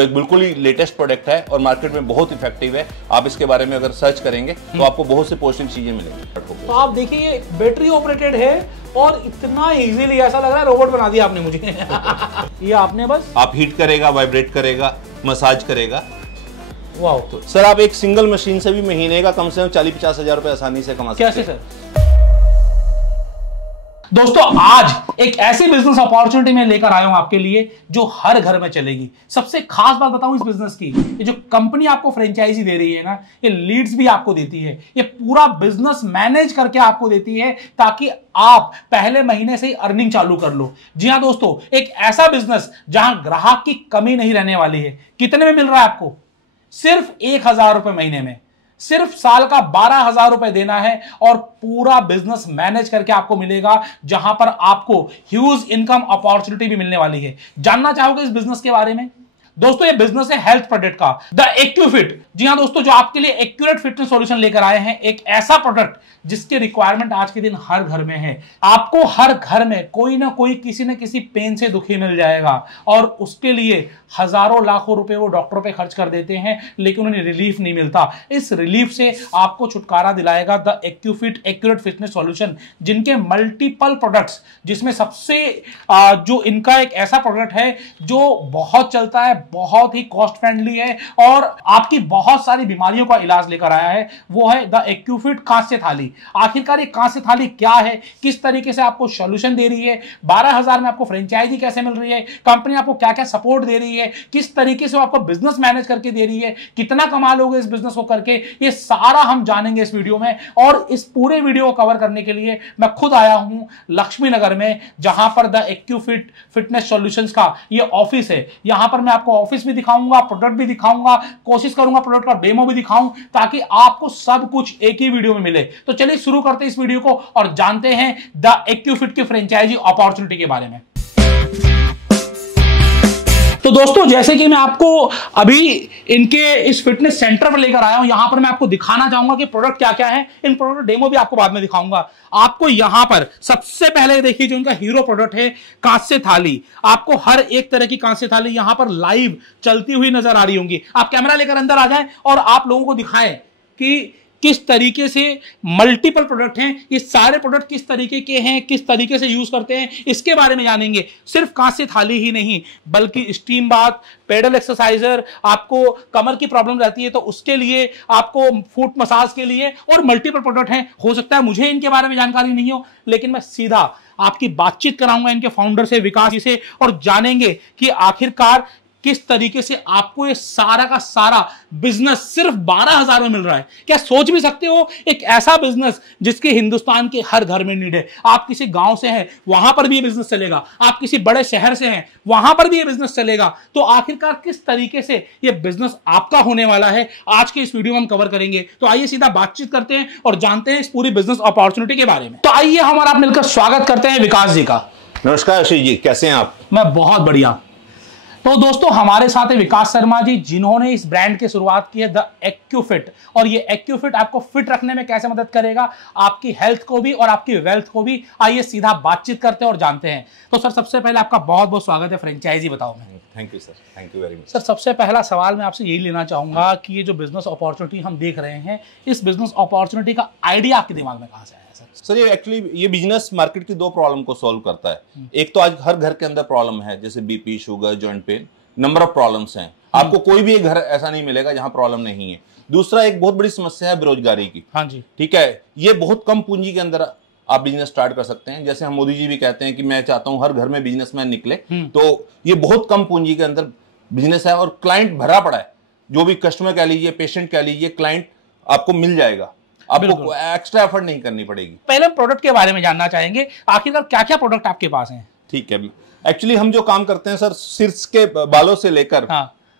एक बिल्कुल ही latest product है और मार्केट में बहुत इफेक्टिव है। आप इसके बारे में अगर सर्च करेंगे तो आपको बहुत से पॉजिटिव चीजें मिलेंगी। तो आप देखिए ये बैटरी ऑपरेटेड है और इतना इजीली ऐसा लग रहा है रोबोट बना दिया आपने मुझे। ये आपने बस आप हीट करेगा, वाइब्रेट करेगा, मसाज करेगा। वाह। तो सर आप एक सिंगल मशीन से भी महीने का कम से कम 40-50 हजार रुपए आसानी से कमा सकते हैं। कैसे सर? दोस्तों आज एक ऐसी बिजनेस अपॉर्चुनिटी मैं लेकर आया हूं आपके लिए जो हर घर में चलेगी। सबसे खास बात बताऊं इस बिजनेस की, ये जो कंपनी आपको फ्रेंचाइजी दे रही है ना, ये लीड्स भी आपको देती है, ये पूरा बिजनेस मैनेज करके आपको देती है ताकि आप पहले महीने से ही अर्निंग चालू कर लो। जी हां दोस्तों, एक ऐसा बिजनेस जहां ग्राहक की कमी नहीं रहने वाली है। कितने में मिल रहा है आपको? सिर्फ 1,000 रुपए महीने में। सिर्फ साल का 12,000 रुपए देना है और पूरा बिजनेस मैनेज करके आपको मिलेगा, जहां पर आपको ह्यूज इनकम अपॉर्चुनिटी भी मिलने वाली है। जानना चाहोगे इस बिजनेस के बारे में? दोस्तों ये बिजनेस है हेल्थ प्रोडक्ट का, द एक्यूफिट। जी हां दोस्तों, जो आपके लिए एक्यूरेट फिटनेस सॉल्यूशन लेकर आए हैं, एक ऐसा प्रोडक्ट जिसके रिक्वायरमेंट आज के दिन हर घर में है। आपको हर घर में कोई ना कोई किसी न किसी पेन से दुखी मिल जाएगा और उसके लिए हजारों लाखों रुपए वो डॉक्टरों पे खर्च कर देते हैं, लेकिन उन्हें रिलीफ नहीं मिलता। इस रिलीफ से आपको छुटकारा दिलाएगा द एक्यूफिट एक्यूरेट फिटनेस सॉल्यूशन, जिनके मल्टीपल प्रोडक्ट्स, जिसमें सबसे जो इनका एक ऐसा प्रोडक्ट है जो बहुत चलता है, बहुत ही कॉस्ट फ्रेंडली है और आपकी बहुत सारी बीमारियों का इलाज लेकर आया है, वो है द एक्यूफिट कांस्य थाली। आखिरकार ये कांस्य थाली क्या है, किस तरीके से आपको सॉल्यूशन दे रही है, 12,000 में आपको फ्रेंचाइजी कैसे मिल रही है, कंपनी आपको क्या क्या सपोर्ट दे रही है, किस तरीके से आपको बिजनेस मैनेज करके दे रही है, कितना कमा लोगे इस बिजनेस को करके, ये सारा हम जानेंगे इस वीडियो में। और इस पूरे वीडियो को कवर करने के लिए मैं खुद आया हूं लक्ष्मी नगर में, जहां पर द एक्यूफिट फिटनेस सॉल्यूशंस का ये ऑफिस है। यहां पर मैं आपको ऑफिस भी दिखाऊंगा, प्रोडक्ट भी दिखाऊंगा, कोशिश करूंगा प्रोडक्ट का डेमो भी दिखाऊं ताकि आपको सब कुछ एक ही वीडियो में मिले। तो चलिए शुरू करते हैं इस वीडियो को और जानते हैं द एक्यूफिट की फ्रेंचाइजी अपॉर्चुनिटी के बारे में। तो दोस्तों जैसे कि मैं आपको अभी इनके इस फिटनेस सेंटर पर लेकर आया हूं, यहां पर मैं आपको दिखाना चाहूंगा कि प्रोडक्ट क्या क्या है। इन प्रोडक्ट डेमो भी आपको बाद में दिखाऊंगा। आपको यहां पर सबसे पहले देखिए जो इनका हीरो प्रोडक्ट है कांस्य थाली। आपको हर एक तरह की कांस्य थाली यहां पर लाइव चलती हुई नजर आ रही होंगी। आप कैमरा लेकर अंदर आ जाएं और आप लोगों को दिखाएं कि किस तरीके से मल्टीपल प्रोडक्ट हैं, ये सारे प्रोडक्ट किस तरीके के हैं, किस तरीके से यूज करते हैं, इसके बारे में जानेंगे। सिर्फ कांस्य थाली ही नहीं बल्कि स्टीम बाथ, पेडल एक्सरसाइजर, आपको कमर की प्रॉब्लम रहती है तो उसके लिए, आपको फुट मसाज के लिए, और मल्टीपल प्रोडक्ट हैं। हो सकता है मुझे इनके बारे में जानकारी नहीं हो, लेकिन मैं सीधा आपकी बातचीत कराऊंगा इनके फाउंडर से, विकास जी से, और जानेंगे कि आखिरकार किस तरीके से आपको ये सारा का सारा बिजनेस सिर्फ 12,000 में मिल रहा है। क्या सोच भी सकते हो, एक ऐसा बिजनेस जिसके हिंदुस्तान के हर घर में नीड है। आप किसी गांव से हैं, वहां पर भी ये बिजनेस चलेगा। आप किसी बड़े शहर से हैं, वहां पर भी ये बिजनेस चलेगा। तो आखिरकार किस तरीके से ये बिजनेस आपका होने वाला है, आज के इस वीडियो में हम कवर करेंगे। तो आइए सीधा बातचीत करते हैं और जानते हैं इस पूरी बिजनेस अपॉर्चुनिटी के बारे में। तो आइए हमारा आप मिलकर स्वागत करते हैं विकास जी का। नमस्कार आशीष जी, कैसे हैं आप? मैं बहुत बढ़िया। तो दोस्तों हमारे साथ है विकास शर्मा जी, जिन्होंने इस ब्रांड की शुरुआत की है द एक्यूफिट। और ये एक्यूफिट आपको फिट रखने में कैसे मदद करेगा, आपकी हेल्थ को भी और आपकी वेल्थ को भी। आइए सीधा बातचीत करते हैं और जानते हैं। तो सर सबसे पहले आपका बहुत बहुत स्वागत है फ्रेंचाइजी बताओ में। Thank you sir, thank you very much. Sir सबसे पहला सवाल मैं आपसे यही लेना चाहूंगा कि ये जो बिजनेस अपॉर्चुनिटी हम देख रहे हैं, इस बिजनेस अपॉर्चुनिटी का आइडिया आपके दिमाग में कहां से आया सर? ये एक्चुअली ये बिजनेस मार्केट की दो प्रॉब्लम को सॉल्व करता है। एक तो आज हर घर के अंदर प्रॉब्लम है, जैसे BP, sugar, joint pain, number of problems हैं। आपको कोई भी एक घर ऐसा नहीं मिलेगा जहां प्रॉब्लम नहीं है। दूसरा एक बहुत बड़ी समस्या है बेरोजगारी की। हाँ जी, ठीक है। ये बहुत कम पूंजी के अंदर आप बिजनेस स्टार्ट कर सकते हैं। जैसे हम मोदी जी भी कहते हैं कि मैं चाहता हूं हर घर में बिजनेसमैन निकले, तो ये बहुत कम पूंजी के अंदर बिजनेस है और क्लाइंट भरा पड़ा है। जो भी कस्टमर कह लीजिए, पेशेंट कह लीजिए, क्लाइंट आपको मिल जाएगा, आपको एक्स्ट्रा एफर्ट नहीं करनी पड़ेगी। पहले प्रोडक्ट के बारे में जानना चाहेंगे, आखिरकार क्या क्या प्रोडक्ट आपके पास हैं? ठीक है। एक्चुअली हम जो काम करते हैं सर, सिर के बालों से लेकर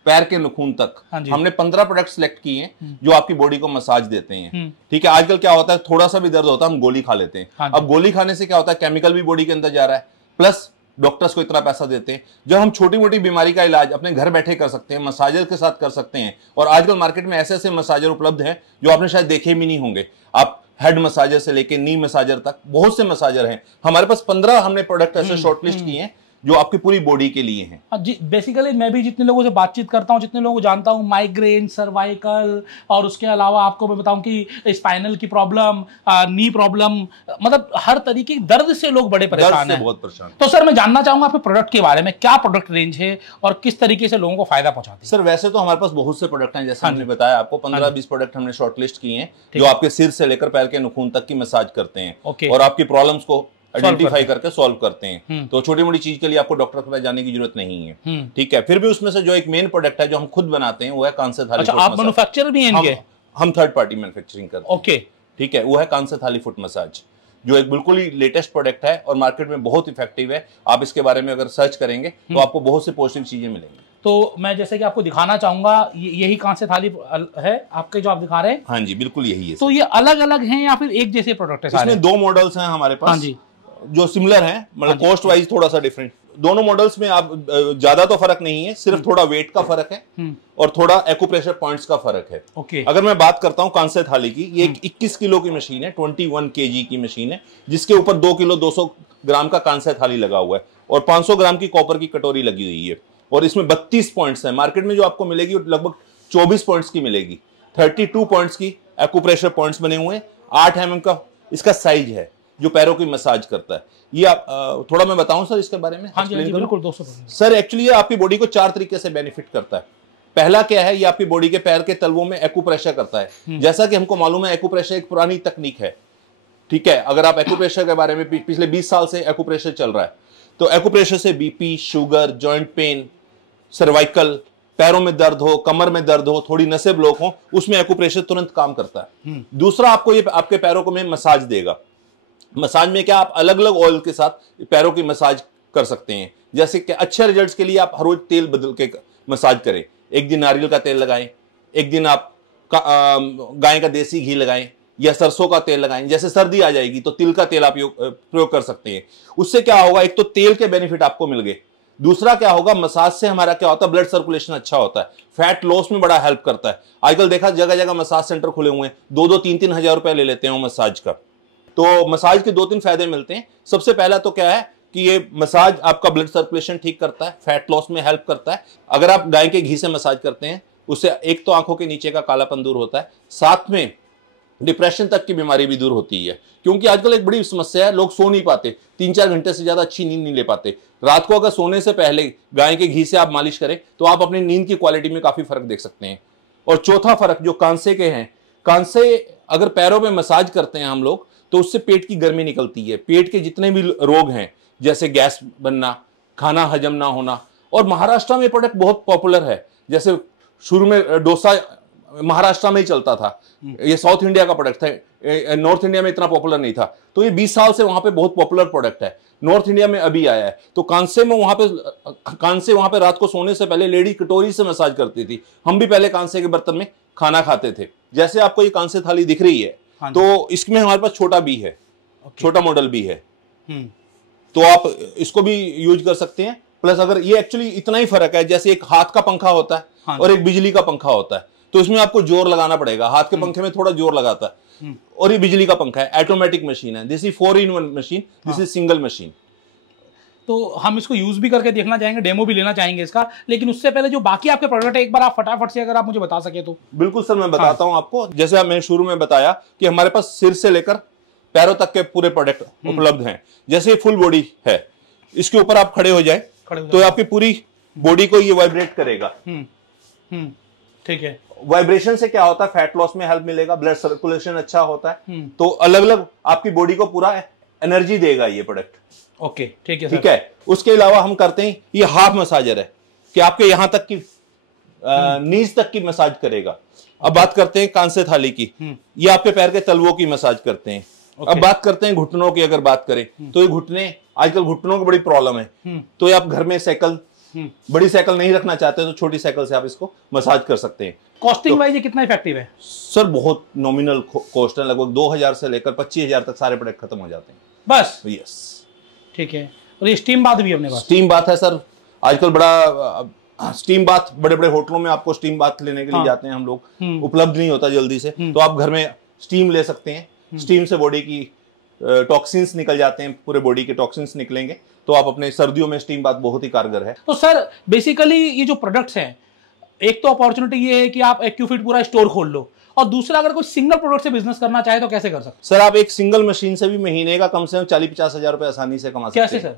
पैर के नाखून तक, हमने 15 प्रोडक्ट सिलेक्ट किए हैं जो आपकी बॉडी को मसाज देते हैं। ठीक है। आजकल क्या होता है, थोड़ा सा भी दर्द होता है हम गोली खा लेते हैं। अब गोली खाने से क्या होता है, केमिकल भी बॉडी के अंदर जा रहा है, प्लस डॉक्टर्स को इतना पैसा देते हैं। जब हम छोटी मोटी बीमारी का इलाज अपने घर बैठे कर सकते हैं, मसाजर के साथ कर सकते हैं। और आजकल मार्केट में ऐसे ऐसे मसाजर उपलब्ध हैं जो आपने शायद देखे भी नहीं होंगे। आप हेड मसाजर से लेके नी मसाजर तक बहुत से मसाजर हैं। हमारे पास 15 हमने प्रोडक्ट ऐसे शॉर्टलिस्ट किए हैं जो आपकी पूरी बॉडी के लिए हैं। जी, बेसिकली मैं भी जितने लोगों से बातचीत करता हूँ, जितने लोगों को जानता हूँ, माइग्रेन, सर्वाइकल और उसके अलावा आपको मैं बताऊं कि स्पाइनल की प्रॉब्लम, नी प्रॉब्लम, मतलब हर तरीके की दर्द से लोग बड़े परेशान हैं। बहुत परेशान। तो सर मैं जानना चाहूंगा आपके प्रोडक्ट के बारे में, क्या प्रोडक्ट रेंज है और किस तरीके से लोगों को फायदा पहुंचाते हैं? सर वैसे तो हमारे पास बहुत से प्रोडक्ट हैं, जैसे हमने बताया आपको 15-20 प्रोडक्ट हमने शॉर्टलिस्ट किए हैं, जो आपके सिर से लेकर पैर के नाखून तक की मसाज करते हैं और आपकी प्रॉब्लम्स को आइडेंटिफाई करके सॉल्व करते हैं। तो छोटी मोटी चीज के लिए आपको डॉक्टर के पास जाने की जरूरत नहीं है, ठीक है। फिर भी उसमें से जो एक मेन प्रोडक्ट है जो हम खुद बनाते हैं वो है कांसे थाली। अच्छा, आप मैन्युफैक्चरर भी हैं इनके? हम थर्ड पार्टी मैन्युफैक्चरिंग करते हैं। ओके, ठीक है। वो है कांसे थाली फुट मसाज, जो एक बिल्कुल ही लेटेस्ट प्रोडक्ट है और मार्केट में बहुत इफेक्टिव है। आप इसके बारे में अगर सर्च करेंगे तो आपको बहुत से पॉजिटिव चीजें मिलेंगी। तो मैं जैसे कि आपको दिखाना चाहूंगा, यही कांसे थाली है आपके जो आप दिखा रहे हैं? हाँ जी, बिल्कुल यही है। तो ये अलग अलग हैं या फिर एक जैसे प्रोडक्ट है? इसमें 2 मॉडल्स हैं हमारे पास। हाँ जी, जो सिमिलर हैं, मतलब कॉस्ट वाइज थोड़ा सा डिफरेंट। दोनों मॉडल्स में आप ज्यादा तो फर्क नहीं है, सिर्फ थोड़ा वेट का फर्क है और थोड़ा एक्यूप्रेशर पॉइंट्स का फर्क है। ओके। अगर मैं बात करता हूं कांसे थाली की, ये एक 21 किलो की मशीन है, 21 केजी की मशीन है, जिसके ऊपर 2 किलो 200 ग्राम का कांसे थाली लगा हुआ है और 500 ग्राम की कॉपर की कटोरी लगी हुई है और इसमें 32 पॉइंट्स है। मार्केट में जो आपको मिलेगी लगभग 24 पॉइंट्स की मिलेगी। 32 पॉइंट्स की एक्यूप्रेशर पॉइंट्स बने हुए हैं। 8 mm का इसका साइज है जो पैरों की मसाज करता है। ये आप थोड़ा मैं बताऊं सर इसके बारे में? हाँ जी, बिल्कुल 200%। सर एक्चुअली ये आपकी बॉडी को 4 तरीके से बेनिफिट करता है। पहला क्या है, ये आपकी बॉडी के पैर के तलवों में एक्यूप्रेशर करता है। जैसा कि हमको मालूम है एक्यूप्रेशर एक पुरानी तकनीक है, ठीक है। अगर आप एक्यूप्रेशर के बारे में पिछले 20 साल से एक्यूप्रेशर चल रहा है, तो एक्यूप्रेशर से BP, sugar, joint pain, cervical, पैरों में दर्द हो, कमर में दर्द हो, थोड़ी नसें ब्लॉक हो, उसमें एक्यूप्रेशर तुरंत काम करता है। दूसरा, आपको ये आपके पैरों को में मसाज देगा। मसाज में क्या, आप अलग अलग ऑयल के साथ पैरों की मसाज कर सकते हैं। जैसे कि अच्छे रिजल्ट्स के लिए आप हर रोज तेल बदल के मसाज करें। एक दिन नारियल का तेल लगाएं, एक दिन आप गाय का देसी घी लगाएं या सरसों का तेल लगाएं। जैसे सर्दी आ जाएगी तो तिल का तेल आप प्रयोग कर सकते हैं। उससे क्या होगा, एक तो तेल के बेनिफिट आपको मिल गए, दूसरा क्या होगा, मसाज से हमारा क्या होता है, ब्लड सर्कुलेशन अच्छा होता है, फैट लॉस में बड़ा हेल्प करता है। आजकल देखा जगह जगह मसाज सेंटर खुले हुए हैं, 2-3 हजार रुपए ले लेते हैं मसाज का। तो मसाज के 2-3 फायदे मिलते हैं। सबसे पहला तो क्या है कि ये मसाज आपका ब्लड सर्कुलेशन ठीक करता है, फैट लॉस में हेल्प करता है। अगर आप गाय के घी से मसाज करते हैं, उससे एक तो आंखों के नीचे का कालापन दूर होता है, साथ में डिप्रेशन तक की बीमारी भी दूर होती है। क्योंकि आजकल एक बड़ी समस्या है, लोग सो नहीं पाते, 3-4 घंटे से ज्यादा अच्छी नींद नहीं ले पाते। रात को अगर सोने से पहले गाय के घी से आप मालिश करें तो आप अपनी नींद की क्वालिटी में काफी फर्क देख सकते हैं। और चौथा फर्क जो कांसे के हैं, कांसे अगर पैरों में मसाज करते हैं हम लोग तो उससे पेट की गर्मी निकलती है। पेट के जितने भी रोग हैं, जैसे गैस बनना, खाना हजम ना होना, और महाराष्ट्र में प्रोडक्ट बहुत पॉपुलर है। जैसे शुरू में डोसा महाराष्ट्र में ही चलता था, ये साउथ इंडिया का प्रोडक्ट था, नॉर्थ इंडिया में इतना पॉपुलर नहीं था। तो ये 20 साल से वहां पे बहुत पॉपुलर प्रोडक्ट है, नॉर्थ इंडिया में अभी आया है। तो कांसे में वहां पे रात को सोने से पहले लेडी कटोरी से मसाज करती थी। हम भी पहले कांसे के बर्तन में खाना खाते थे। जैसे आपको ये कांसे थाली दिख रही है, तो इसमें हमारे पास छोटा भी है, छोटा मॉडल भी है, तो आप इसको भी यूज कर सकते हैं। प्लस अगर ये एक्चुअली इतना ही फर्क है, जैसे एक हाथ का पंखा होता है और एक बिजली का पंखा होता है, तो इसमें आपको जोर लगाना पड़ेगा। हाथ के पंखे में थोड़ा जोर लगाता है, और ये बिजली का पंखा है, ऑटोमेटिक मशीन है। This is 4-in-1 machine, this is single machine. तो हम इसको यूज भी करके देखना चाहेंगे, डेमो भी लेना चाहेंगे इसका, लेकिन उससे पहले जो बाकी आपके प्रोडक्ट है एक बार आप फटाफट से अगर आप मुझे बता सके तो। बिल्कुल सर, मैं बताता हूं आपको। जैसे मैंने शुरू में बताया कि हमारे पास सिर से लेकर पैरों तक के पूरे प्रोडक्ट उपलब्ध हैं। जैसे फुल बॉडी है, इसके ऊपर आप खड़े हो जाए तो आपकी पूरी बॉडी को ये वाइब्रेट करेगा। ठीक है। वाइब्रेशन से क्या होता है, फैट लॉस में हेल्प मिलेगा, ब्लड सर्कुलेशन अच्छा होता है। तो अलग अलग आपकी बॉडी को पूरा एनर्जी देगा ये प्रोडक्ट। ओके, ठीक है, ठीक है। उसके अलावा हम करते हैं, ये हाफ मसाजर है कि आपके यहां तक की नीज तक की मसाज करेगा। अब बात करते हैं कांसे थाली की, ये आपके पैर के तलवों की मसाज करते हैं। अब बात करते हैं घुटनों की। अगर बात करें तो ये घुटने, आजकल घुटनों की बड़ी प्रॉब्लम है, तो ये आप घर में साइकिल, बड़ी साइकिल नहीं रखना चाहते तो छोटी साइकिल से आप इसको मसाज कर सकते हैं। कॉस्टिंग वाइज ये कितना इफेक्टिव है? सर बहुत नॉमिनल कॉस्ट है, लगभग 2000 से लेकर 25,000 तक सारे प्रोडक्ट खत्म हो जाते हैं बस। यस, ठीक है। और ये स्टीम बाथ भी अपने पास? स्टीम बाथ है सर, आजकल बड़ा स्टीम बाथ, बड़े बड़े होटलों में आपको स्टीम बाथ लेने के लिए जाते हैं हम लोग, उपलब्ध नहीं होता जल्दी से, तो आप घर में स्टीम ले सकते हैं। स्टीम से बॉडी की टॉक्सिन्स निकल जाते हैं, पूरे बॉडी के टॉक्सिन्स निकलेंगे, तो आप अपने सर्दियों में स्टीम बाथ बहुत ही कारगर है। तो सर बेसिकली ये जो प्रोडक्ट्स हैं, एक तो अपॉर्चुनिटी ये है कि आप एक्यूफिट पूरा स्टोर खोल लो, और दूसरा अगर कोई सिंगल प्रोडक्ट से बिजनेस करना चाहे तो कैसे कर सकते हैं? सर आप एक सिंगल मशीन से भी महीने का कम से कम 40-50 हजार रुपए आसानी से कमा सकते हैं। कैसे सर?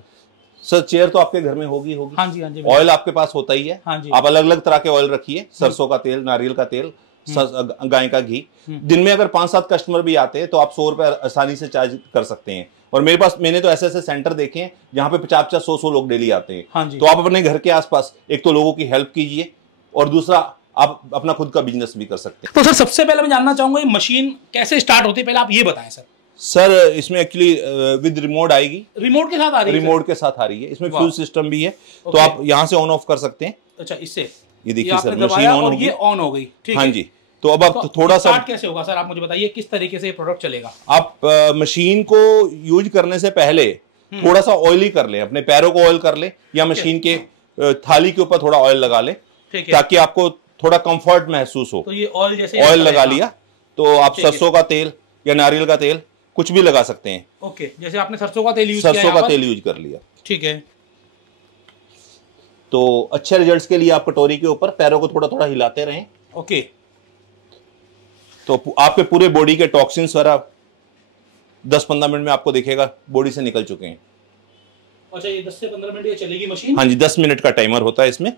सर चेयर तो आपके घर में होगी। हाँ जी, हाँ जी। ऑयल आपके पास होता ही है। हाँ जी। आप अलग अलग तरह के ऑयल रखिए, सरसों का तेल, नारियल का तेल, गाय का घी। दिन में अगर 5-7 कस्टमर भी आते हैं तो आप 100 रुपए आसानी से चार्ज कर सकते हैं। और मेरे पास, मैंने तो ऐसे ऐसे सेंटर देखे हैं जहां पे 50-100 लोग डेली आते हैं। हाँ जी। तो आप अपने घर के आसपास एक तो लोगों की हेल्प कीजिए, और दूसरा आप अपना खुद का बिजनेस भी कर सकते हैं। तो सर सबसे पहले मैं जानना चाहूंगा ये मशीन कैसे स्टार्ट होती है, पहले आप ये बताएं सर। सर इसमें एक्चुअली विद रिमोट आएगी। रिमोट के साथ आ रही है? रिमोट के साथ आ रही है। इसमें फ्यूज सिस्टम भी है, तो आप यहाँ से ऑन ऑफ कर सकते हैं। अच्छा, इससे ये देखिए सर, मशीन ऑन होगी, ये ऑन हो गई। ठीक है। हाँ जी। तो अब आप थोड़ा सा कैसे होगा सर, आप मुझे बताइए किस तरीके से ये प्रोडक्ट चलेगा? आप मशीन को यूज करने से पहले थोड़ा सा ऑयली कर लें, अपने पैरों को ऑयल कर लें, या मशीन के थाली के ऊपर थोड़ा ऑयल लगा लें, ताकि आपको थोड़ा कंफर्ट महसूस हो। तो ये ऑयल जैसे ऑयल लगा लिया तो आप सरसों का तेल या नारियल का तेल कुछ भी लगा सकते हैं। ओके, जैसे आपने सरसों का तेल यूज किया, सरसों का तेल यूज कर लिया, ठीक है। तो अच्छे रिजल्ट्स के लिए आप कटोरी के ऊपर पैरों को थोड़ा थोड़ा हिलाते रहें। ओके, तो आपके पूरे बॉडी के टॉक्सिन्स वगैरह 10-15 मिनट में आपको दिखेगा बॉडी से निकल चुके हैं। अच्छा, ये 10 से 15 मिनट ये चलेगी मशीन? हाँ जी, 10 मिनट का टाइमर होता है इसमें।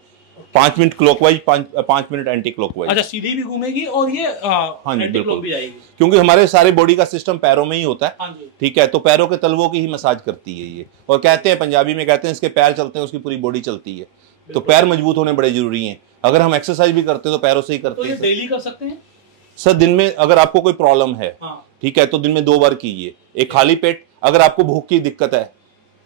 5 minute clockwise, 5 minute anti clockwise. अच्छा, सीधी भी घूमेगी और ये एंटी क्लॉक भी जाएगी, क्योंकि हमारे सारे बॉडी का सिस्टम पैरों में ही होता है। हाँ जी। ठीक है, तो पैरों के तलवों की ही मसाज करती है ये। और कहते हैं, पंजाबी में कहते हैं, इसके पैर चलते हैं उसकी पूरी बॉडी चलती है। तो पैर मजबूत होने बड़े जरूरी हैं। अगर हम एक्सरसाइज भी करते हैं तो पैरों से ही करते हैं। तो ये डेली कर सकते हैं सर? दिन में अगर आपको कोई प्रॉब्लम है, ठीक है, तो दिन में 2 बार कीजिए। एक खाली पेट, अगर आपको भूख की दिक्कत है,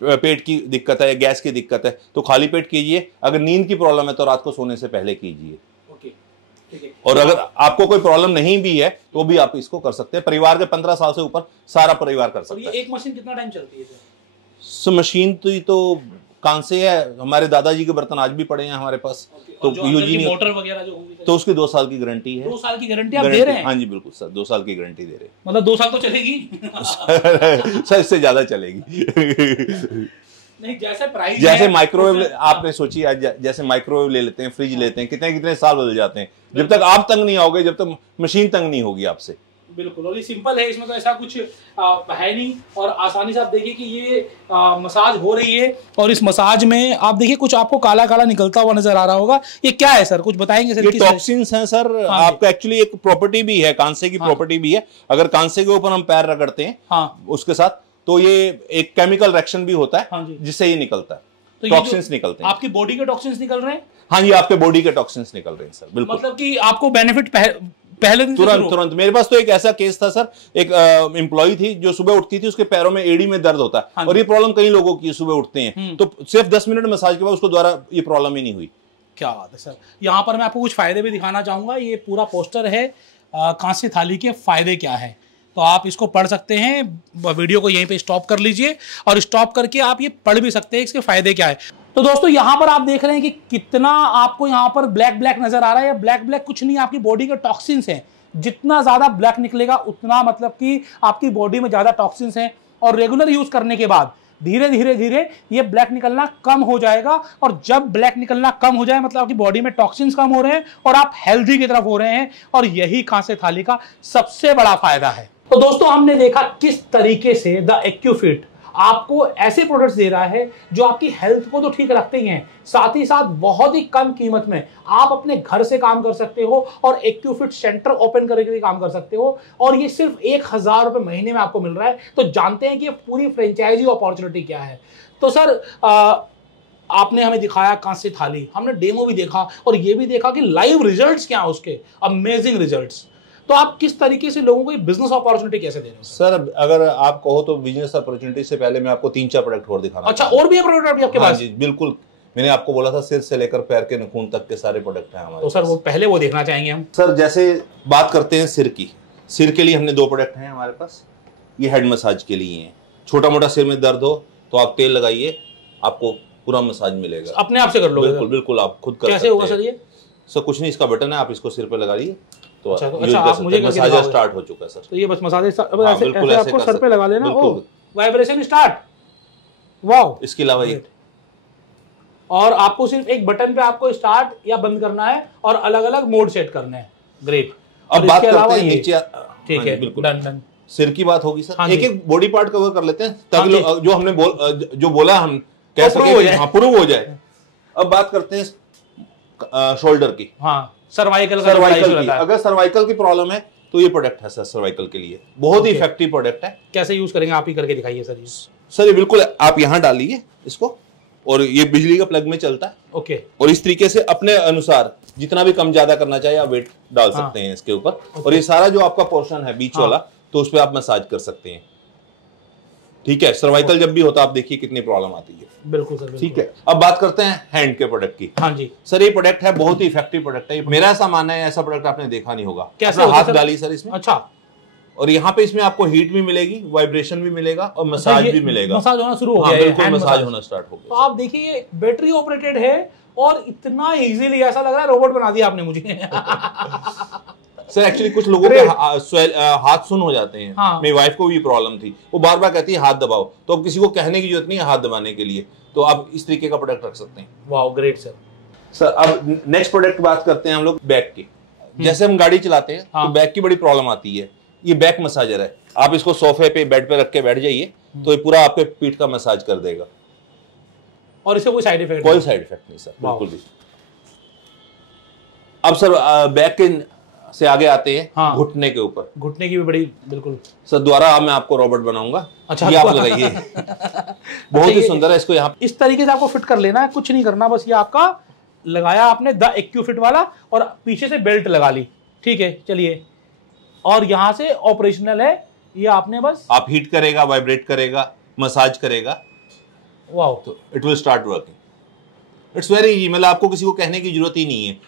पेट की दिक्कत है या गैस की दिक्कत है, तो खाली पेट कीजिए। अगर नींद की प्रॉब्लम है तो रात को सोने से पहले कीजिए। और अगर आपको कोई प्रॉब्लम नहीं भी है तो भी आप इसको कर सकते हैं। परिवार के 15 साल से ऊपर सारा परिवार कर सकता है। ये एक मशीन कितना टाइम चलती है? सर मशीन तो कांसे है, हमारे दादाजी के बर्तन आज भी पड़े हैं हमारे पास। तो यूज ही नहीं, मोटर वगैरह जो होगी तो उसकी 2 साल की गारंटी है। 2 साल की गारंटी आप दे रहे हैं? हाँ जी बिल्कुल सर, 2 साल की गारंटी दे रहे हैं। मतलब 2 साल तो चलेगी? सर इससे ज्यादा चलेगी। नहीं, जैसे प्राइस, जैसे माइक्रोवेव आपने सोची, आज जैसे माइक्रोवेव ले लेते हैं, फ्रिज लेते हैं, कितने कितने साल बदल जाते हैं। जब तक आप तंग नहीं आओगे, जब तक मशीन तंग नहीं होगी आपसे। बिल्कुल, और ये सिंपल है, इसमें तो ऐसा कुछ है नहीं। और आसानी से आप देखिए कि ये मसाज हो रही है, और इस मसाज में आप देखिए कुछ आपको काला काला निकलता हुआ नजर आ रहा होगा। ये क्या है सर, कुछ बताएंगे सर? ये टॉक्सिन्स हैं सर। आपका एक्चुअली एक प्रॉपर्टी भी है, कांसे की प्रॉपर्टी भी है। अगर कांसे के ऊपर हम पैर रगड़ते हैं उसके साथ, तो ये एक केमिकल रिएक्शन भी होता है जिससे ये निकलता है, तो टॉक्सिन्स निकलते हैं। आपकी बॉडी के टॉक्सिन्स निकल रहे हैं? हाँ जी, आपके बॉडी के टॉक्सिन्स निकल रहे हैं सर, बिल्कुल। मतलब कि आपको बेनिफिट पहले दिन तुरंत। मेरे पास तो एक ऐसा केस था सर, एक एम्प्लॉय थी जो सुबह उठती थी, उसके पैरों में एड़ी में दर्द होता है। और ये प्रॉब्लम कई लोगों की, सुबह उठते हैं तो सिर्फ 10 मिनट मसाज के बाद उसको द्वारा ये प्रॉब्लम ही नहीं हुई। क्या बात है सर। यहाँ पर मैं आपको कुछ फायदे भी दिखाना चाहूंगा। ये पूरा पोस्टर है कांस्य थाली के फायदे क्या है, तो आप इसको पढ़ सकते हैं। वीडियो को यहीं पे स्टॉप कर लीजिए, और स्टॉप करके आप ये पढ़ भी सकते हैं इसके फायदे क्या है। तो दोस्तों यहाँ पर आप देख रहे हैं कि कितना आपको यहाँ पर ब्लैक ब्लैक नजर आ रहा है। ब्लैक ब्लैक कुछ नहीं, आपकी बॉडी के टॉक्सिन्स हैं। जितना ज्यादा ब्लैक निकलेगा उतना मतलब कि आपकी बॉडी में ज्यादा टॉक्सिन्स हैं, और रेगुलर यूज करने के बाद धीरे धीरे धीरे ये ब्लैक निकलना कम हो जाएगा। और जब ब्लैक निकलना कम हो जाए मतलब आपकी बॉडी में टॉक्सिन्स कम हो रहे हैं और आप हेल्दी की तरफ हो रहे हैं, और यही कांस्य थाली का सबसे बड़ा फायदा है। तो दोस्तों हमने देखा किस तरीके से द एक्यूफिट आपको ऐसे प्रोडक्ट्स दे रहा है जो आपकी हेल्थ को तो ठीक रखते ही हैं, साथ ही साथ बहुत ही कम कीमत में आप अपने घर से काम कर सकते हो, और एक्यूफिट सेंटर ओपन करके भी काम कर सकते हो। और ये सिर्फ 1000 रुपए महीने में आपको मिल रहा है। तो जानते हैं कि ये पूरी फ्रेंचाइजी अपॉर्चुनिटी क्या है। तो सर आपने हमें दिखाया कांस्य थाली, हमने डेमो भी देखा, और ये भी देखा कि लाइव रिजल्ट्स क्या है उसके, अमेजिंग रिजल्ट्स। तो आप किस तरीके से लोगों को बिजनेस अपॉर्चुनिटी कैसे दे रहे हो सर? अगर आप कहो तो बिजनेस अपॉर्चुनिटी से पहले मैं आपको 3-4 प्रोडक्ट और दिखाना। अच्छा, और भी प्रोडक्ट आपके पास? जी बिल्कुल, मैंने आपको बोला था सिर से लेकर पैर के नाखून तक के सारे प्रोडक्ट हैं हमारे। तो सर वो पहले वो देखना चाहेंगे हम। सर जैसे बात करते हैं सिर की, सिर के लिए हमने 2 प्रोडक्ट हैं हमारे पास। ये हेड मसाज के लिए हैं। छोटा मोटा सिर में दर्द हो तो आप तेल लगाइए, आपको पूरा मसाज मिलेगा। अपने आप से कर लोगे? बिल्कुल बिल्कुल, आप खुद कर सकते हैं। कैसे होगा सर ये? सर कुछ नहीं, इसका बटन है, आप इसको सिर पे लगा लीजिए, तो अच्छा आप मुझे मसाज स्टार्ट हो चुका है सर। तो ये बस मसाज ऐसे आपको सर पे लगा लेना, ओ वाइब्रेशन स्टार्ट। वाओ, इसके अलावा ये और आपको सिर्फ एक बटन पे आपको स्टार्ट या बंद करना है और अलग अलग मोड सेट करने हैं। ग्रेट। अब बात करते हैं नीचे, ठीक है, बिल्कुल डन। सिर की बात होगी सर, एक एक बॉडी पार्ट कवर कर लेते हैं ताकि जो हमने जो बोला हम कह सके प्रूव हो जाए। अब बात करते हैं शोल्डर की। हाँ, सर्वाइकल की। अगर सर्वाइकल की प्रॉब्लम है तो ये प्रोडक्ट है सर, सर्वाइकल के लिए बहुत ही इफेक्टिव प्रोडक्ट है। कैसे यूज करेंगे आप ही करके दिखाइए सर। सर ये बिल्कुल आप यहाँ डालिए इसको, और ये बिजली का प्लग में चलता है। ओके। और इस तरीके से अपने अनुसार जितना भी कम ज्यादा करना चाहिए आप वेट डाल सकते हैं इसके ऊपर। और ये सारा जो आपका पोर्शन है बीच वाला, तो उस पर आप मसाज कर सकते हैं। ठीक है, सर्वाइकल जब भी होता है आप देखिए कितनी प्रॉब्लम आती है। बिल्कुल सर, ठीक है। अब बात करते हैं हैंड के प्रोडक्ट की। हाँ जी सर, ये प्रोडक्ट है बहुत ही इफेक्टिव प्रोडक्ट है। मेरा ऐसा मानना है ऐसा प्रोडक्ट आपने देखा नहीं होगा। कैसे हाथ डाली सर इसमें। अच्छा। और यहाँ पे इसमें आपको हीट भी मिलेगी, वाइब्रेशन भी मिलेगा और मसाज भी मिलेगा। मसाज होना शुरू हो गया है, मसाज होना स्टार्ट हो गया। तो आप देखिए ये बैटरी ऑपरेटेड है और इतना इजीली, ऐसा लग रहा है रोबोट बना दिया आपने मुझे। सर एक्चुअली कुछ लोगों के हाथ सुन हो जाते हैं। हाँ। मेरी वाइफ को भी प्रॉब्लम थी, वो बार बार कहती है हाथ दबाओ, तो अब किसी को कहने की जरूरत नहीं है हाथ दबाने के लिए, तो आप इस तरीके का प्रोडक्ट रख सकते हैं। Wow, great sir. सर अब नेक्स्ट प्रोडक्ट बात करते हैं हम लोग बैक की। जैसे हम गाड़ी चलाते हैं तो बैक की बड़ी प्रॉब्लम आती है। ये बैक मसाजर है, आप इसको सोफे पे बेड पे रख के बैठ जाइए तो ये पूरा आपके पीठ का मसाज कर देगा। और इससे कोई साइड इफेक्ट? कोई साइड इफेक्ट नहीं सर, बिल्कुल भी। अब सर बैक के से आगे आते हैं घुटने के ऊपर। घुटने की भी बड़ी, बिल्कुल सर दोबारा मैं आपको रोबोट बनाऊंगा। अच्छा, ये आप लगाइए। बहुत ही सुंदर है। इसको यहाँ इस तरीके से आपको फिट कर लेना है, कुछ नहीं करना, बस ये आपका लगाया आपने द एक्यू फिट वाला और पीछे से बेल्ट लगा ली। ठीक है, चलिए। और यहाँ से ऑपरेशनल है ये, आपने बस आप हीट करेगा, वाइब्रेट करेगा, मसाज करेगा। वाओ, तो it will start working. It's very easy, मतलब आपको किसी को कहने की जरूरत ही नहीं है।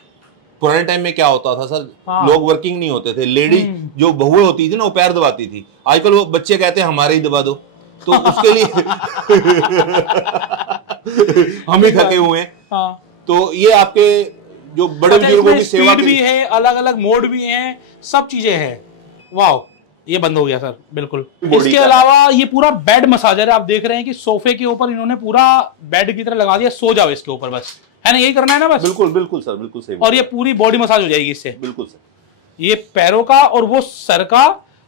पुराने टाइम में क्या होता था सर, लोग वर्किंग नहीं होते थे, लेडीज जो बहुएं होती थी ना वो पैर दबाती थी। आजकल वो बच्चे कहते हैं हमारे ही दबा दो, तो उसके लिए हम ही थके हुए हैं। तो ये आपके जो बड़े बुजुर्गों की सेवा भी है, अलग अलग मोड भी हैं, सब चीजें हैं। वाओ, ये बंद हो गया सर, बिल्कुल। इसके अलावा ये पूरा बेड मसाजर है। आप देख रहे हैं कि सोफे के ऊपर इन्होंने पूरा बेड की तरह लगा दिया, सो जाओ इसके ऊपर, बस है ना, यही करना है ना बस। बिल्कुल बिल्कुल सर, बिल्कुल सही। और ये पूरी बॉडी मसाज हो जाएगी इससे। बिल्कुल सर, ये पैरों का और वो सर का,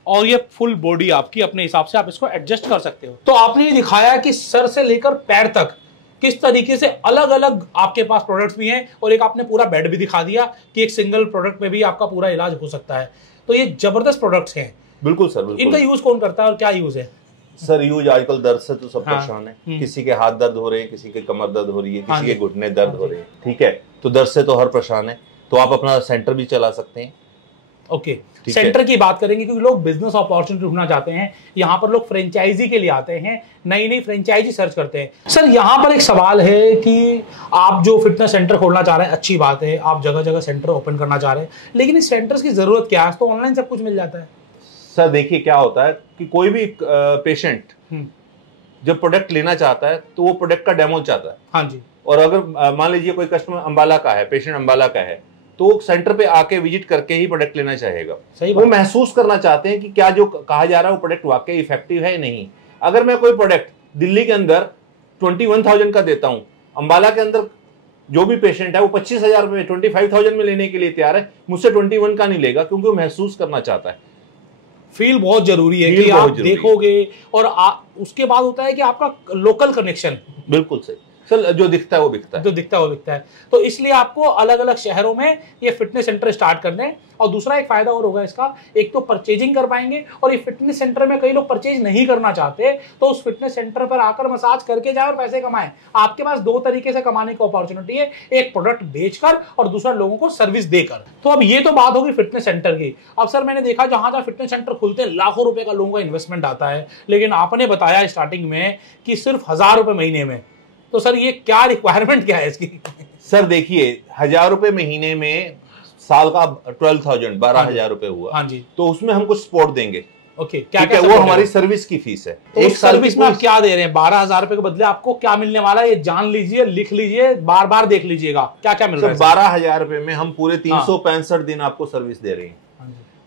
और ये फुल बॉडी आपकी अपने हिसाब से आप इसको एडजस्ट कर सकते हो। तो आपने ये दिखाया कि सर से लेकर पैर तक किस तरीके से अलग अलग आपके पास प्रोडक्ट्स भी हैं, और एक आपने पूरा बेड भी दिखा दिया कि एक सिंगल प्रोडक्ट में भी आपका पूरा इलाज हो सकता है। तो ये जबरदस्त प्रोडक्ट्स हैं। बिल्कुल सर, बिल्कुल। इनका यूज कौन करता है और क्या यूज है सर? यूज आजकल दर्द से तो सब परेशान है। किसी के हाथ दर्द हो रहे हैं, किसी के कमर दर्द हो रही है, किसी के घुटने दर्द हो रहे हैं। ठीक है, तो दर्द से तो हर परेशान है, तो आप अपना सेंटर भी चला सकते हैं। ओके, सेंटर की बात करेंगे क्योंकि लोग बिजनेस अपॉर्चुनिटी ढूंढना चाहते हैं। यहाँ पर लोग फ्रेंचाइजी के लिए आते हैं, नई नई फ्रेंचाइजी सर्च करते हैं। सर यहाँ पर एक सवाल है कि आप जो फिटनेस सेंटर खोलना चाह रहे हैं, अच्छी बात है, आप जगह जगह सेंटर ओपन करना चाह रहे हैं, लेकिन इस सेंटर्स की जरूरत क्या है? तो ऑनलाइन सब कुछ मिल जाता है। सर देखिए क्या होता है कि कोई भी पेशेंट जब प्रोडक्ट लेना चाहता है तो वो प्रोडक्ट का डेमो चाहता है। हाँ जी। और अगर मान लीजिए कोई कस्टमर अंबाला का है, पेशेंट अंबाला का है, तो वो सेंटर पे आके विजिट करके ही प्रोडक्ट लेना चाहेगा। सही वो महसूस करना चाहते हैं कि क्या जो कहा जा रहा है वो प्रोडक्ट वाकई इफेक्टिव है नहीं। अगर मैं कोई प्रोडक्ट दिल्ली के अंदर 21,000 का देता हूँ, अंबाला के अंदर जो भी पेशेंट है वो 25,000 में 25,000 में लेने के लिए तैयार है, मुझसे 21 का नहीं लेगा, क्योंकि वो महसूस करना चाहता है। फील बहुत जरूरी है कि आप देखोगे, और उसके बाद होता है कि आपका लोकल कनेक्शन। बिल्कुल सही सर, जो दिखता है वो बिकता है, जो दिखता है वो बिकता है। तो इसलिए आपको अलग अलग शहरों में ये फिटनेस सेंटर स्टार्ट करने हैं। और दूसरा एक फायदा और होगा इसका, एक तो परचेजिंग कर पाएंगे, और ये फिटनेस सेंटर में कई लोग परचेज नहीं करना चाहते, तो उस फिटनेस सेंटर पर आकर मसाज करके जाए और पैसे कमाएं। आपके पास दो तरीके से कमाने की अपॉर्चुनिटी है, एक प्रोडक्ट बेचकर और दूसरा लोगों को सर्विस देकर। तो अब ये तो बात होगी फिटनेस सेंटर की। अब सर मैंने देखा जहां जहां फिटनेस सेंटर खुलते हैं लाखों रुपए का लोगों का इन्वेस्टमेंट आता है, लेकिन आपने बताया स्टार्टिंग में कि सिर्फ 1,000 रुपए महीने में। तो सर ये क्या रिक्वायरमेंट क्या है इसकी? सर देखिए 1,000 रुपए महीने में साल का 12,000 रुपए हुआ। हाँ जी। तो उसमें हम कुछ सपोर्ट देंगे। ओके, क्या वो हमारी सर्विस की फीस है। तो एक सर्विस में आप क्या दे रहे हैं? 12,000 रुपए के बदले आपको क्या मिलने वाला है? ये जान लीजिए, लिख लीजिए, बार बार देख लीजिएगा क्या क्या मिल रहा है। 12,000 रुपए में हम पूरे 365 दिन आपको सर्विस दे रहे हैं।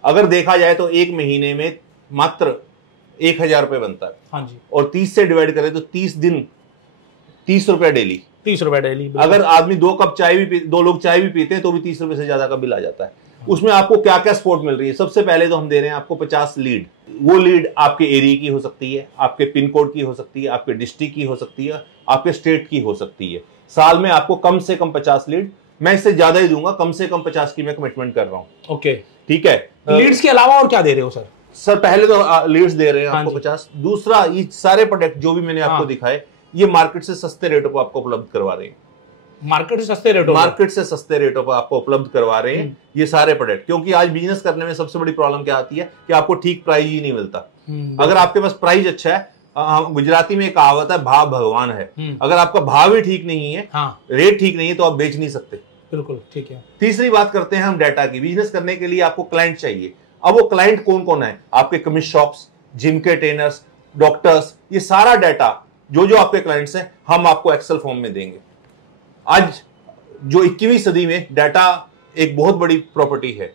अगर देखा जाए तो एक महीने में मात्र 1000 रुपए बनता है। हाँ जी। और 30 से डिवाइड करें तो 30 दिन 30 रुपए डेली। 30 रुपए डेली। अगर आदमी 2 कप चाय भी 2 लोग चाय भी पीते हैं तो भी 30 रुपए से ज्यादा का बिल आ जाता है। उसमें आपको क्या क्या सपोर्ट मिल रही है? सबसे पहले तो हम दे रहे हैं आपको 50 लीड। वो लीड आपके एरिया की हो सकती है, आपके पिन कोड की हो सकती है, आपके डिस्ट्रिक्ट की हो सकती है, आपके स्टेट की हो सकती है। साल में आपको कम से कम 50 लीड, मैं इससे ज्यादा ही दूंगा, कम से कम 50 की मैं कमिटमेंट कर रहा हूं। ओके, ठीक है। लीड्स के अलावा और क्या दे रहे हो सर? सर पहले तो लीड्स दे रहे हैं आपको 50। दूसरा, ये सारे प्रोडक्ट जो भी मैंने आपको दिखाए ये मार्केट से सस्ते रेटों पर आपको उपलब्ध करवा रहे हैं। मार्केट से सस्ते रेटों पर आपको उपलब्ध करवा रहे हैं ये सारे प्रोडक्ट। क्योंकि आज बिजनेस करने में सबसे बड़ी प्रॉब्लम क्या आती है कि आपको ठीक प्राइस ही नहीं मिलता। अगर आपके पास प्राइस अच्छा है, गुजराती में एक कहावत है, भाव भगवान है। अगर आपका भाव ही ठीक नहीं है, रेट ठीक नहीं है, तो आप बेच नहीं सकते। बिल्कुल ठीक है। तीसरी बात करते हैं हम डाटा की। बिजनेस करने के लिए आपको क्लाइंट चाहिए। अब वो क्लाइंट कौन कौन है? आपके कमिस्ट शॉप्स, जिम के ट्रेनर्स, डॉक्टर्स, ये सारा डाटा जो आपके क्लाइंट्स हैं हम आपको एक्सेल फॉर्म में देंगे। आज जो 21वीं सदी में डाटा एक बहुत बड़ी प्रॉपर्टी है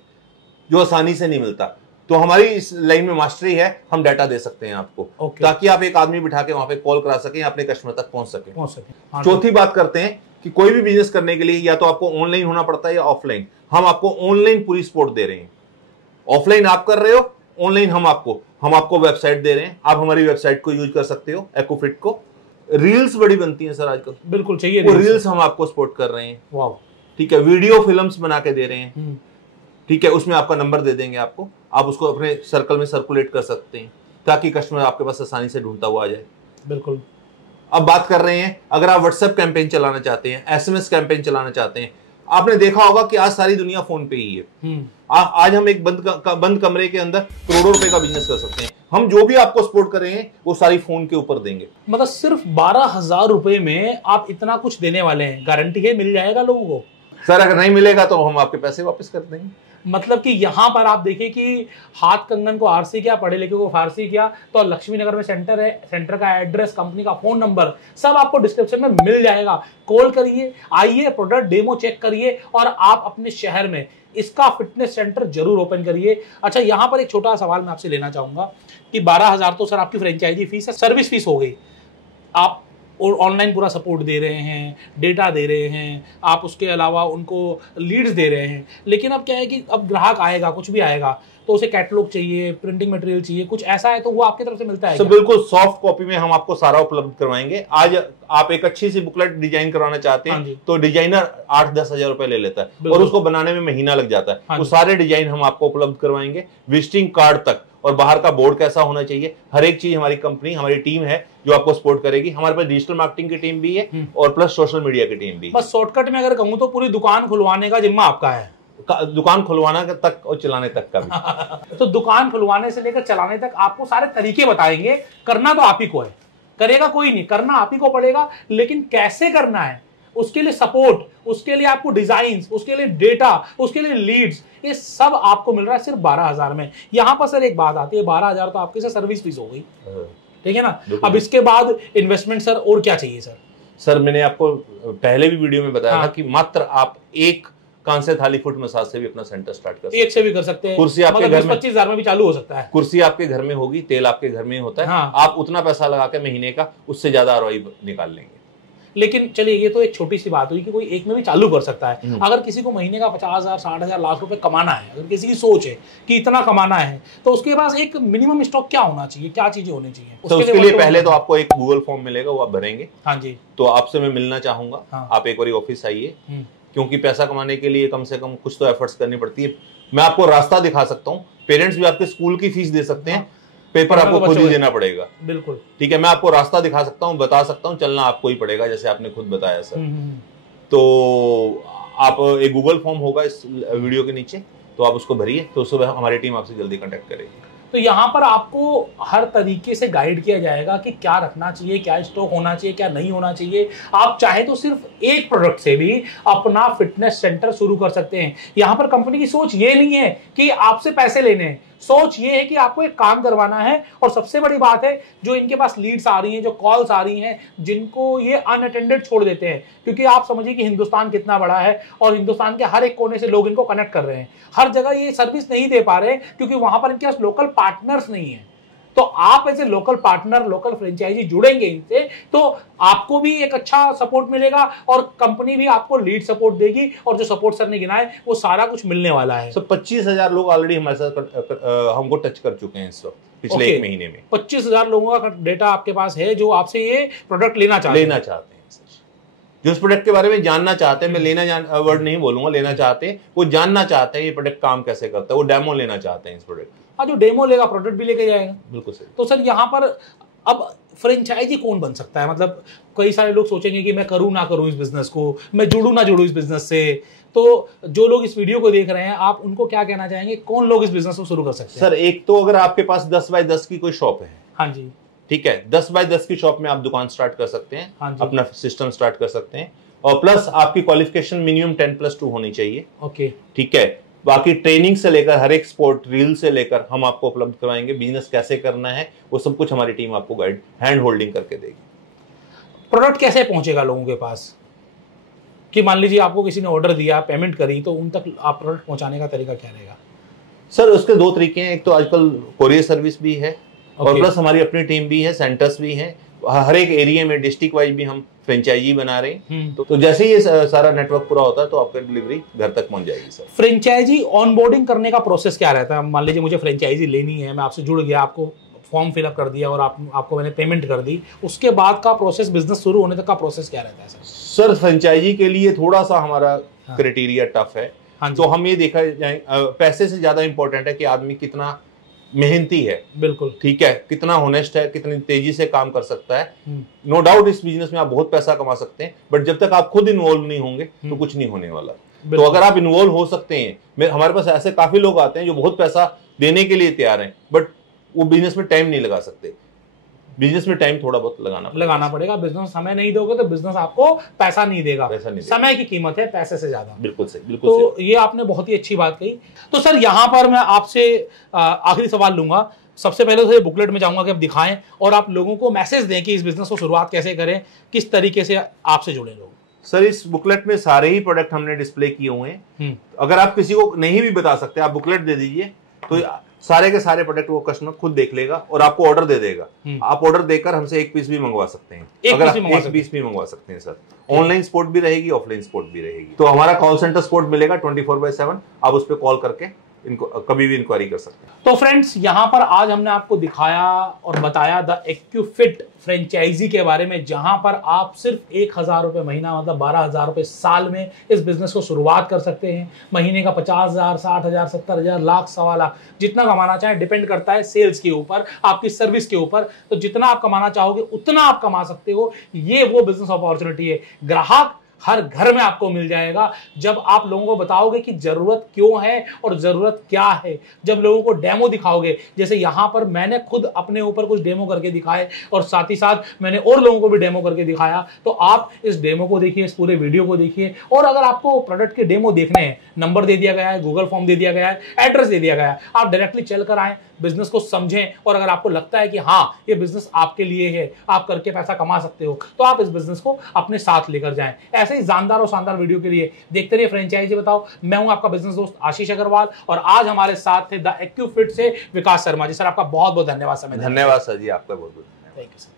जो आसानी से नहीं मिलता, तो हमारी इस लाइन में मास्टरी है, हम डाटा दे सकते हैं आपको। ताकि आप एक आदमी बिठा के वहां पे कॉल करा सकें, अपने कस्टमर तक पहुंच सके। चौथी बात करते हैं कि कोई भी बिजनेस करने के लिए या तो आपको ऑनलाइन होना पड़ता है या ऑफलाइन। हम आपको ऑनलाइन पूरी सपोर्ट दे रहे हैं। ऑफलाइन आप कर रहे हो, ऑनलाइन हम आपको वेबसाइट दे रहे हैं। आप हमारी वेबसाइट को यूज कर सकते हो, एक्वाफिट को। रील्स बड़ी बनती हैं सर आजकल, बिल्कुल चाहिए, वो रील्स हम आपको सपोर्ट कर रहे हैं। वाह, ठीक है। वीडियो फिल्म्स बना के दे रहे हैं, ठीक है। उसमें आपका नंबर दे देंगे आपको, आप उसको अपने सर्कल में सर्कुलेट कर सकते हैं ताकि कस्टमर आपके पास आसानी से ढूंढता हुआ आ जाए। बिल्कुल। अब बात कर रहे हैं, अगर आप व्हाट्सएप कैंपेन चलाना चाहते हैं, एसएमएस कैंपेन चलाना चाहते हैं, आपने देखा होगा कि आज सारी दुनिया फोन पे ही है। आज हम एक बंद कमरे के अंदर करोड़ों रुपए का बिजनेस कर सकते हैं। हम जो भी आपको सपोर्ट करेंगे वो सारी फोन के ऊपर देंगे। मतलब सिर्फ 12,000 रुपए में आप इतना कुछ देने वाले हैं? गारंटी है मिल जाएगा लोगों को? सर अगर नहीं मिलेगा तो हम आपके पैसे वापस कर देंगे। मतलब कि यहाँ पर आप देखिए कि हाथ कंगन को आरसी किया, पढ़े लिखे को फारसी किया। तो लक्ष्मी नगर में सेंटर है, सेंटर का एड्रेस, कंपनी का फोन नंबर सब आपको डिस्क्रिप्शन में मिल जाएगा। कॉल करिए, आइए, प्रोडक्ट डेमो चेक करिए और आप अपने शहर में इसका फिटनेस सेंटर जरूर ओपन करिए। अच्छा, यहाँ पर एक छोटा सवाल मैं आपसे लेना चाहूंगा कि 12,000 तो सर आपकी फ्रेंचाइजी फीस है, सर्विस फीस हो गई। आप और ऑनलाइन पूरा सपोर्ट दे रहे हैं, डेटा दे रहे हैं, आप उसके अलावा उनको लीड्स दे रहे हैं। लेकिन अब क्या है कि अब ग्राहक आएगा, कुछ भी आएगा तो उसे कैटलॉग चाहिए, प्रिंटिंग मटेरियल चाहिए, कुछ ऐसा है तो वो आपकी तरफ से मिलता है? तो बिल्कुल सॉफ्ट कॉपी में हम आपको सारा उपलब्ध करवाएंगे। आज आप एक अच्छी सी बुकलेट डिजाइन करवाना चाहते हैं तो डिजाइनर 8-10 हजार रुपए ले लेता है और उसको बनाने में महीना लग जाता है। वो सारे डिजाइन हम आपको उपलब्ध करवाएंगे, विजिटिंग कार्ड तक, और बाहर का बोर्ड कैसा होना चाहिए, हर एक चीज हमारी कंपनी, हमारी टीम है जो आपको सपोर्ट करेगी। हमारे पास डिजिटल मार्केटिंग की टीम भी है और प्लस सोशल मीडिया की टीम भी। बस शॉर्टकट में अगर कहूं तो पूरी दुकान खुलवाने का जिम्मा आपका है। दुकान खुलवाना तक और चलाने तक का भी। तो दुकान खुलवाने से लेकर चलाने तक आपको सारे तरीके बताएंगे। करना तो आप ही को है, करेगा कोई नहीं, करना आप ही को पड़ेगा। लेकिन कैसे करना है, उसके लिए सपोर्ट, उसके लिए आपको डिजाइन, उसके लिए डेटा, उसके लिए लीड्स, ये सब आपको मिल रहा है सिर्फ 12,000 में। यहां पर सर एक बात आती है, 12,000 तो आपकी सर्विस फीस हो गई, ठीक है ना। अब इसके बाद इन्वेस्टमेंट सर और क्या चाहिए सर? सर मैंने आपको पहले भी वीडियो में बताया था कि मात्र आप एक कान से थाली फुट मसाज से भी अपना सेंटर स्टार्ट कर सकते हैं। एक से भी कर सकते हैं। कुर्सी आपके घर में 25,000 में भी चालू हो सकता है। कुर्सी आपके घर में होगी, तेल आपके घर में होता है। आप उतना पैसा लगा के महीने का उससे ज्यादा आरओआई निकाल लेंगे। लेकिन चलिए, ये तो एक छोटी सी बात हुई कि कोई एक में भी चालू कर सकता है। अगर किसी को महीने का 50,000, 60,000, लाख रुपए कमाना है, अगर किसी की सोच है कि इतना कमाना है, तो उसके पास एक मिनिमम स्टॉक क्या होना चाहिए, क्या चीजें होनी चाहिए? तो उसके लिए पहले तो आपको एक गूगल फॉर्म मिलेगा, वो आप भरेंगे। हाँ जी। तो आपसे मैं मिलना चाहूंगा, आप एक बार ऑफिस आइए, क्योंकि पैसा कमाने के लिए कम से कम कुछ तो एफर्ट्स करनी पड़ती है। मैं आपको रास्ता दिखा सकता हूँ, पेरेंट्स भी आपके स्कूल की फीस दे सकते हैं, पेपर आपको खुद ही देना पड़ेगा। बिल्कुल ठीक है, मैं आपको रास्ता दिखा सकता हूँ, बता सकता हूँ, चलना आपको ही पड़ेगा, जैसे आपने खुद बताया सर। तो आप एक गूगल फॉर्म होगा इस वीडियो के नीचे, तो आप उसको भरिए, तो उसको हमारी टीम आपसे जल्दी कांटेक्ट करेगी। तो यहाँ पर आपको हर तरीके से गाइड किया जाएगा कि क्या रखना चाहिए, क्या स्टॉक होना चाहिए, क्या नहीं होना चाहिए। आप चाहे तो सिर्फ एक प्रोडक्ट से भी अपना फिटनेस सेंटर शुरू कर सकते हैं। यहाँ पर कंपनी की सोच ये नहीं है कि आपसे पैसे लेने हैं, सोच ये है कि आपको एक काम करवाना है। और सबसे बड़ी बात है, जो इनके पास लीड्स आ रही हैं, जो कॉल्स आ रही हैं, जिनको ये अनअटेंडेड छोड़ देते हैं, क्योंकि आप समझिए कि हिंदुस्तान कितना बड़ा है और हिंदुस्तान के हर एक कोने से लोग इनको कनेक्ट कर रहे हैं। हर जगह ये सर्विस नहीं दे पा रहे क्योंकि वहां पर इनके पास लोकल पार्टनर्स नहीं है। तो आप ऐसे लोकल पार्टनर, लोकल फ्रेंचाइजी जुड़ेंगे इनसे, तो आपको भी एक अच्छा सपोर्ट मिलेगा और कंपनी भी आपको लीड सपोर्ट देगी, और जो सपोर्ट सर ने गिना है वो सारा कुछ मिलने वाला है। 25,000 लोग ऑलरेडी हमारे साथ हमको टच कर चुके हैं इस वक्त, पिछले एक महीने में। 25,000 लोगों का डेटा आपके पास है जो आपसे ये प्रोडक्ट लेना चाहते हैं जो इस प्रोडक्ट के बारे में जानना चाहते हैं। मैं वर्ड नहीं बोलूंगा, लेना चाहते हैं, वो जानना चाहते हैं ये प्रोडक्ट काम कैसे करता है, वो डेमो लेना चाहते हैं इस प्रोडक्ट। हाँ, जो डेमो लेगा प्रोडक्ट भी लेके जाएगा। बिल्कुल सही। तो सर यहाँ पर अब फ्रेंचाइजी कौन बन सकता है? मतलब कई सारे लोग सोचेंगे कि मैं करूँ ना करूँ इस बिजनेस को, मैं जुड़ूँ ना जुड़ूँ इस बिजनेस से। तो जो लोग इस वीडियो को देख रहे हैं, आप उनको क्या कहना चाहेंगे, कौन लोग इस बिजनेस को शुरू कर सकते हैं? सर एक तो अगर आपके पास 10 बाय 10 की कोई शॉप है, हाँ जी, ठीक है, 10 बाय 10 की शॉप में आप दुकान स्टार्ट कर सकते हैं, हाँ अपना सिस्टम स्टार्ट कर सकते हैं, और प्लस आपकी क्वालिफिकेशन मिनिमम 10+2 होनी चाहिए। ओके, ठीक है। बाकी ट्रेनिंग से लेकर हर एक स्पोर्ट रील से लेकर हम आपको उपलब्ध करवाएंगे। बिजनेस कैसे करना है वो सब कुछ हमारी टीम आपको गाइड, हैंड होल्डिंग करके देगी। प्रोडक्ट कैसे पहुंचेगा लोगों के पास? कि मान लीजिए आपको किसी ने ऑर्डर दिया, पेमेंट करी, तो उन तक आप प्रोडक्ट पहुंचाने का तरीका क्या रहेगा? सर उसके 2 तरीके हैं। एक तो आजकल कोरियर सर्विस भी है, और प्लस हमारी अपनी टीम भी है, सेंटर्स भी हैं। हर एक एरिया में डिस्ट्रिक्ट वाइज भी हम फ्रेंचाइजी बना रहे हैं। तो जैसे ही ये सारा नेटवर्क पूरा होता है तो आपका डिलीवरी घर तक पहुंच जाएगी। सर फ्रेंचाइजी ऑनबोर्डिंग करने का प्रोसेस क्या रहता है? मान लीजिए मुझे फ्रेंचाइजी लेनी है, मैं आपसे जुड़ गया, आपको फॉर्म फिलअप कर दिया और आपको मैंने पेमेंट कर दी, उसके बाद का प्रोसेस, बिजनेस शुरू होने तक का प्रोसेस क्या रहता है सर? सर फ्रेंचाइजी के लिए थोड़ा सा हमारा क्राइटेरिया टफ है। तो हम ये देखा जाए, पैसे से ज्यादा इंपॉर्टेंट है कि आदमी कितना मेहनती है। बिल्कुल ठीक है, कितना होनेस्ट है, कितनी तेजी से काम कर सकता है। नो डाउट इस बिजनेस में आप बहुत पैसा कमा सकते हैं, बट जब तक आप खुद इन्वॉल्व नहीं होंगे तो कुछ नहीं होने वाला। तो अगर आप इन्वॉल्व हो सकते हैं, हमारे पास ऐसे काफी लोग आते हैं जो बहुत पैसा देने के लिए तैयार हैं, बट वो बिजनेस में टाइम नहीं लगा सकते। बिजनेस में टाइम थोड़ा बहुत लगाना पड़ेगा। बिजनेस समय नहीं दोगे तो बिजनेस आपको पैसा नहीं देगा। समय की कीमत है पैसे से ज्यादा। बिल्कुल सही, बिल्कुल तो सही। ये आपने बहुत ही अच्छी बात कही। तो सर यहाँ पर मैं आपसे आखिरी सवाल लूंगा। सबसे पहले तो बुकलेट में चाहूंगा कि आप दिखाएं और आप लोगों को मैसेज दें कि इस बिजनेस को शुरुआत कैसे करें, किस तरीके से आपसे जुड़े लोग। सर इस बुकलेट में सारे ही प्रोडक्ट हमने डिस्प्ले किए हुए हैं। अगर आप किसी को नहीं भी बता सकते, आप बुकलेट दे दीजिए तो सारे के सारे प्रोडक्ट वो कस्टमर खुद देख लेगा और आपको ऑर्डर दे देगा। आप ऑर्डर देकर हमसे एक पीस भी मंगवा सकते हैं। अगर आप एक पीस भी मंगवा सकते हैं सर। ऑनलाइन सपोर्ट भी रहेगी, ऑफलाइन सपोर्ट भी रहेगी। तो हमारा कॉल सेंटर सपोर्ट मिलेगा 24/7। आप उस पर कॉल करके इनको कभी भी इंक्वायरी कर सकते हैं। तो फ्रेंड्स, यहाँ पर आज हमने आपको दिखाया और बताया द एक्यूफिट फ्रेंचाइजी के बारे में, जहां पर आप सिर्फ 1,000 रुपए महीना, मतलब 12,000 रुपए साल में इस बिजनेस को शुरुआत कर सकते हैं। महीने का 50,000, 60,000, 70,000, लाख, 1.25 लाख, जितना कमाना चाहे, डिपेंड करता है सेल्स के ऊपर, आपकी सर्विस के ऊपर। तो जितना आप कमाना चाहोगे उतना आप कमा सकते हो। ये वो बिजनेस अपॉर्चुनिटी है। ग्राहक हर घर में आपको मिल जाएगा जब आप लोगों को बताओगे कि जरूरत क्यों है और जरूरत क्या है। जब लोगों को डेमो दिखाओगे, जैसे यहां पर मैंने खुद अपने ऊपर कुछ डेमो करके दिखाए और साथ ही साथ मैंने और लोगों को भी डेमो करके दिखाया, तो आप इस डेमो को देखिए, इस पूरे वीडियो को देखिए। और अगर आपको प्रोडक्ट के डेमो देखने हैं, नंबर दे दिया गया है, गूगल फॉर्म दे दिया गया है, एड्रेस दे दिया गया है, आप डायरेक्टली चलकर आए, बिजनेस को समझें। और अगर आपको लगता है कि हाँ ये बिजनेस आपके लिए है, आप करके पैसा कमा सकते हो, तो आप इस बिजनेस को अपने साथ लेकर जाएं। ऐसे ही जानदार और शानदार वीडियो के लिए देखते रहिए फ्रेंचाइजी बताओ। मैं हूं आपका बिजनेस दोस्त आशीष अग्रवाल और आज हमारे साथ थे द एक्यूफिट से विकास शर्मा जी। सर आपका बहुत बहुत धन्यवाद समय। धन्यवाद सर जी, आपका बहुत बहुत धन्यवाद। Thank you sir.